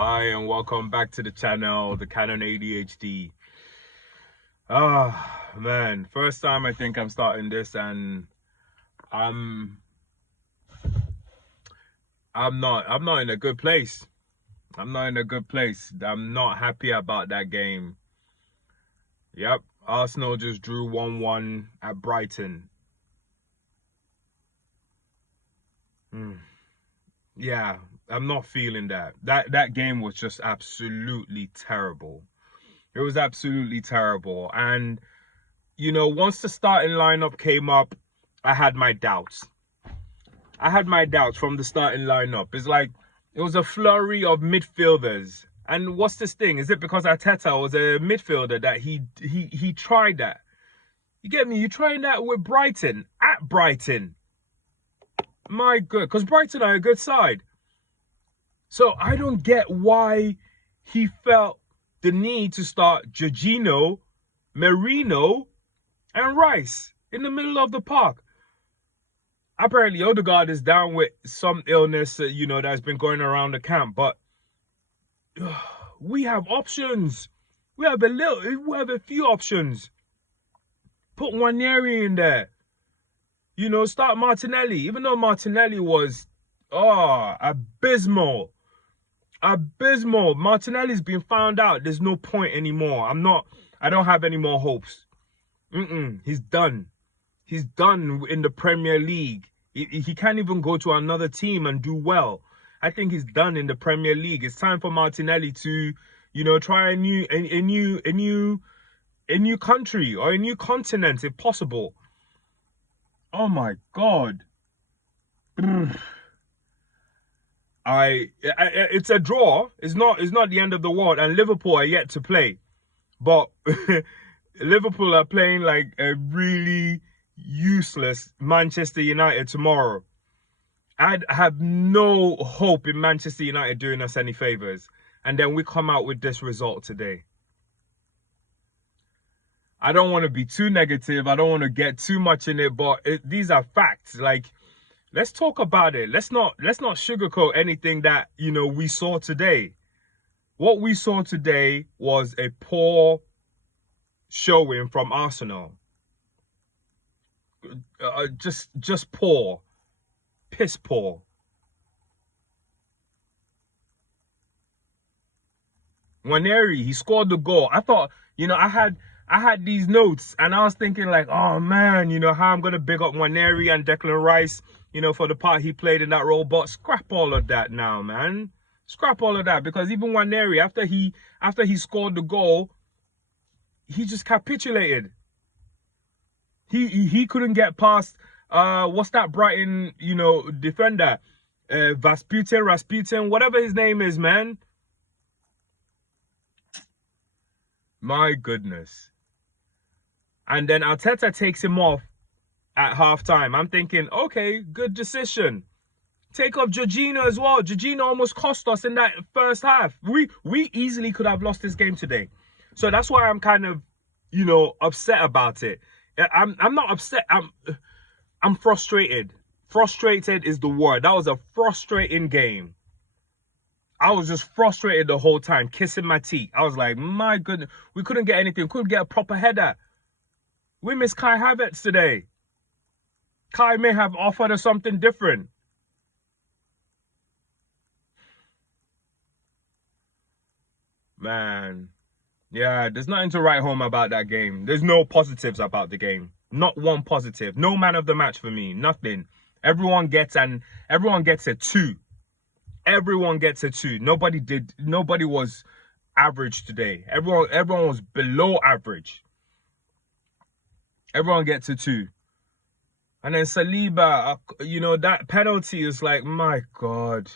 Hi and welcome back to the channel, the Canon ADHD. Man, first time I think I'm starting this, and I'm I'm not in a good place. I'm not in a good place. I'm not happy about that game. Yep, Arsenal just drew 1-1 at Brighton. Yeah, I'm not feeling that. That game was just absolutely terrible. It was absolutely terrible. And once the starting lineup came up, I had my doubts. I had my doubts from the starting lineup. It's like it was a flurry of midfielders. And what's this thing? Is it because Arteta was a midfielder that he tried that? You get me? You trying that with Brighton at Brighton. My God, because Brighton are a good side. So I don't get why he felt the need to start Jorginho, Merino, and Rice in the middle of the park. Apparently, Odegaard is down with some illness, that's been going around the camp. But we have options. We have a few options. Put Nwaneri in there. Start Martinelli. Even though Martinelli was, abysmal. Abysmal. Martinelli's been found out. There's no point anymore. I don't have any more hopes. He's done. He's done in the Premier League. He can't even go to another team and do well. I think he's done in the Premier League. It's time for Martinelli to, try a new country or a new continent if possible. Oh my God. It's a draw. It's not the end of the world, and Liverpool are yet to play. But Liverpool are playing like a really useless Manchester United tomorrow. I have no hope in Manchester United doing us any favours. And then we come out with this result today. I don't want to be too negative. I don't want to get too much in it, but these are facts. Like, let's talk about it. Let's not sugarcoat anything that, we saw today. What we saw today was a poor showing from Arsenal. Just poor. Piss poor. Nwaneri, he scored the goal. I thought, I had these notes and I was thinking like, oh man, how I'm gonna big up Nwaneri and Declan Rice, for the part he played in that role. But scrap all of that now, man. Scrap all of that, because even Nwaneri, after he scored the goal, he just capitulated. He couldn't get past what's that Brighton, defender? Rasputin, whatever his name is, man. My goodness. And then Arteta takes him off at halftime. I'm thinking, okay, good decision. Take off Jorginho as well. Jorginho almost cost us in that first half. We easily could have lost this game today. So that's why I'm kind of, upset about it. I'm not upset. I'm frustrated. Frustrated is the word. That was a frustrating game. I was just frustrated the whole time, kissing my teeth. I was like, my goodness, we couldn't get anything. We couldn't get a proper header. We missed Kai Havertz today. Kai may have offered us something different. Man, yeah, there's nothing to write home about that game. There's no positives about the game. Not one positive. No man of the match for me. Nothing. Everyone gets a 2. Everyone gets a 2. Nobody was average today. Everyone was below average. Everyone gets a 2. And then Saliba, that penalty is like, my God.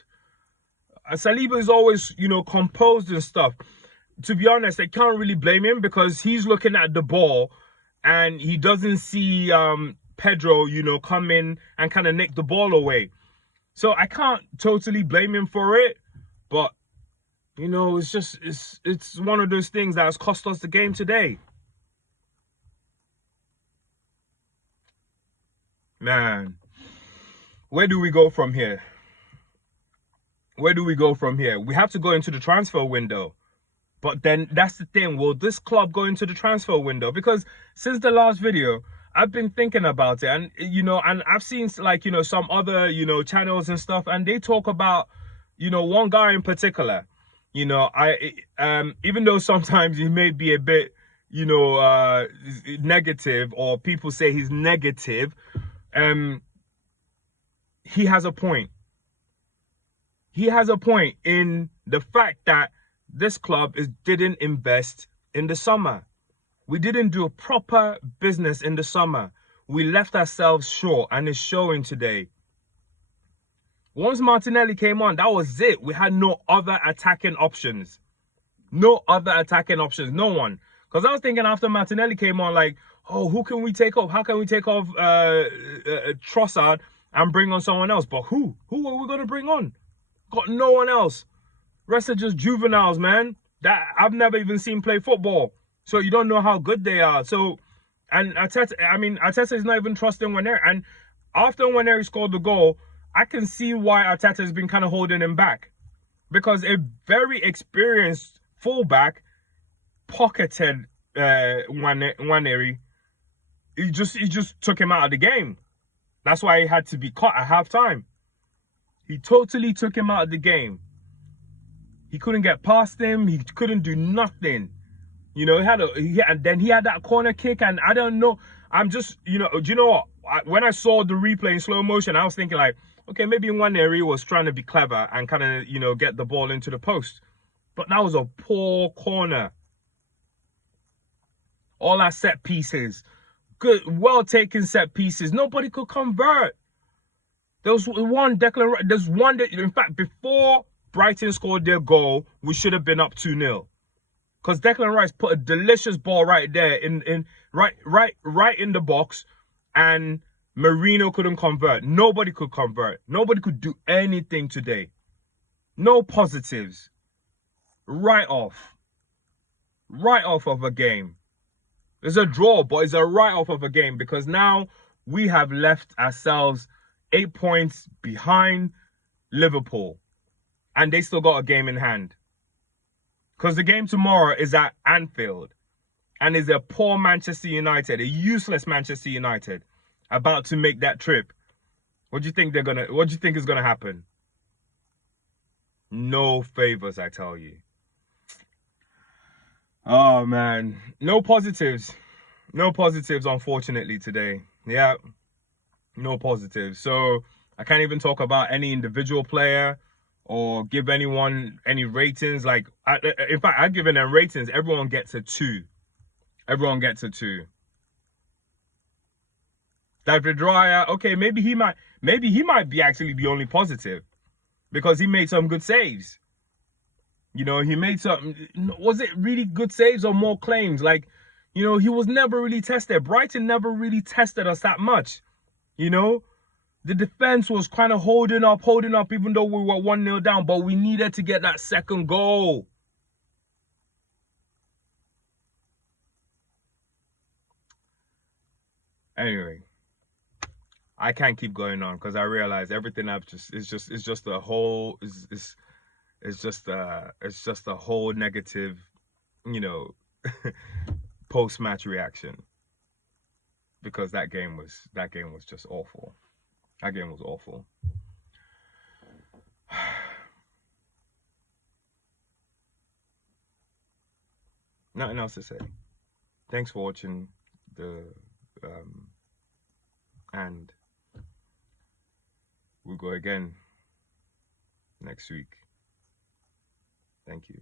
Saliba is always, composed and stuff. To be honest, I can't really blame him, because he's looking at the ball and he doesn't see Pedro, come in and kind of nick the ball away. So I can't totally blame him for it. But, it's one of those things that has cost us the game today. Man, where do we go from here? Where do we go from here? We have to go into the transfer window. But then that's the thing. Will this club go into the transfer window? Because since the last video, I've been thinking about it. And, and I've seen like, some other, channels and stuff. And they talk about, one guy in particular. Even though sometimes he may be a bit, negative, or people say he's negative, he has a point. He has a point in the fact that this club didn't invest in the summer. We didn't do a proper business in the summer. We left ourselves short, and it's showing today. Once Martinelli came on, that was it. We had no other attacking options. No other attacking options. No one. Because I was thinking after Martinelli came on, like, oh, who can we take off? How can we take off Trossard and bring on someone else? But who? Who are we going to bring on? Got no one else. Rest are just juveniles, man, that I've never even seen play football. So you don't know how good they are. So, and Arteta is not even trusting Waneri. And after Waneri scored the goal, I can see why Arteta has been kind of holding him back. Because a very experienced fullback pocketed Waneri. He just took him out of the game. That's why he had to be cut at halftime. He totally took him out of the game. He couldn't get past him. He couldn't do nothing. And then he had that corner kick, and I don't know. I'm just, do you know what? When I saw the replay in slow motion, I was thinking like, okay, maybe Waneri was trying to be clever and kind of, get the ball into the post. But that was a poor corner. All our set pieces, good, well taken set pieces. Nobody could convert. There was one there's one that, in fact, before Brighton scored their goal, we should have been up 2-0. Because Declan Rice put a delicious ball right there right in the box, and Marino couldn't convert. Nobody could convert. Nobody could do anything today. No positives. Right off. Right off of a game. It's a draw, but it's a write off of a game, because now we have left ourselves 8 points behind Liverpool, and they still got a game in hand. Because the game tomorrow is at Anfield, and is a poor Manchester United, a useless Manchester United, about to make that trip. What do you think is gonna happen? No favors, I tell you. Oh man, no positives. No positives, unfortunately, today. Yeah, no positives. So I can't even talk about any individual player or give anyone any ratings. Like, in fact, I've given them ratings. Everyone gets a 2. Everyone gets a 2. David Raya, okay, maybe he might be actually the only positive, because he made some good saves. He made some, was it really good saves or more claims? Like, he was never really tested. Brighton never really tested us that much. The defense was kind of holding up, even though we were 1-0 down, but we needed to get that second goal. Anyway, I can't keep going on, because I realize everything it's just a whole negative, post-match reaction, because that game was just awful. That game was awful. Nothing else to say. Thanks for watching and we'll go again next week. Thank you.